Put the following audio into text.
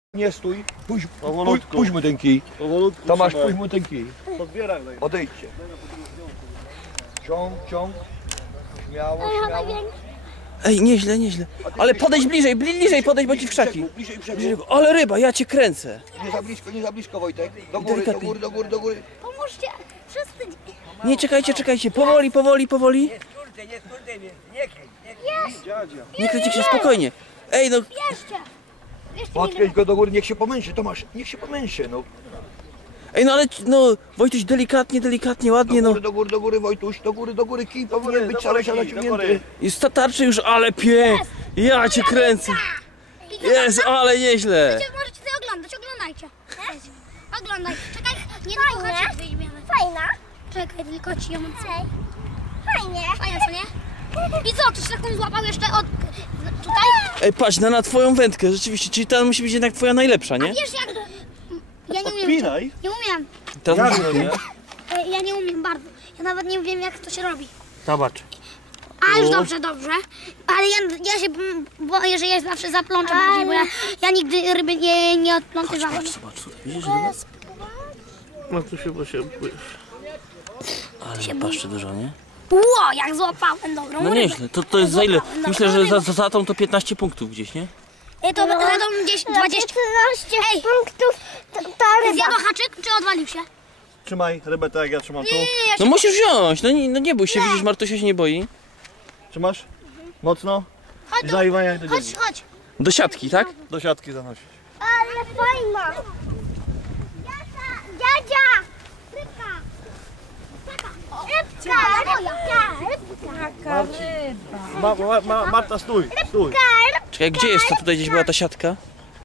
Nie stój, Powolutku. puść mu ten kij. Powolutku Tomasz, trzymaj. puść mu ten kij. Podbieraj. Odejdźcie. Ciąg. Śmiało. Ej, nieźle. Ale podejdź bliżej podejdź, bo ci w krzaki. Bliżej Bliżej. brzegu. Ale ryba, ja cię kręcę. Nie za blisko Wojtek. Do góry. Pomóżcie, wszyscy. Nie, czekajcie. Powoli. Nie kręćcie się, spokojnie. Ej, no. Jeszcze Podkręć go do góry, niech się pomęczy, Tomasz. Niech się pomęczy, no. Ej, no ale, no, Wojtuś, delikatnie, ładnie, no. Do góry, Wojtuś. Do góry, kij powinien być cały czas naciągnięty. I starczy już, ale ja cię kręcę. Jest, ale nieźle. możecie sobie oglądajcie. Oglądaj. Czekaj, nie tylko haczyk wyjmiemy. Fajna. Czekaj, tylko ci ją Fajnie, co nie? I co, ty się taką złapał jeszcze od tutaj? Ej, patrz, na twoją wędkę, rzeczywiście, czyli ta musi być jednak twoja najlepsza, nie? Wiesz jak... Ja nie umiem. Podpinaj. Nie umiem. Teraz musisz, Ja nie umiem bardzo. Ja nawet nie wiem jak to się robi. Zobacz. A już dobrze. Ale ja się boję, że ja zawsze zaplączę bardziej, bo ja nigdy ryby nie odplątywałem. Zobacz, widzisz rybę? No tu się Ale paszczy dużo, nie? Ło, jak złapałem dobrą No rybę. nieźle, to jest za ile? Złapałem Myślę, dobrą że rybę. za tą to 15 punktów gdzieś, nie? To będą gdzieś 20 15 punktów ta ryba. Zjadł haczyk, czy odwalił się? Trzymaj rybę tak jak ja trzymam tu. No musisz wziąć, no nie bój się, widzisz, Martusia się nie boi. Trzymasz? Mocno. Chodź, I zaiwania do chodź, dzieci. chodź. Do siatki, tak? Do siatki zanosić. Ale fajna. Dziadzia! Rybka! Marta, stój. Czekaj, gdzie jest to? Tutaj gdzieś była ta siatka?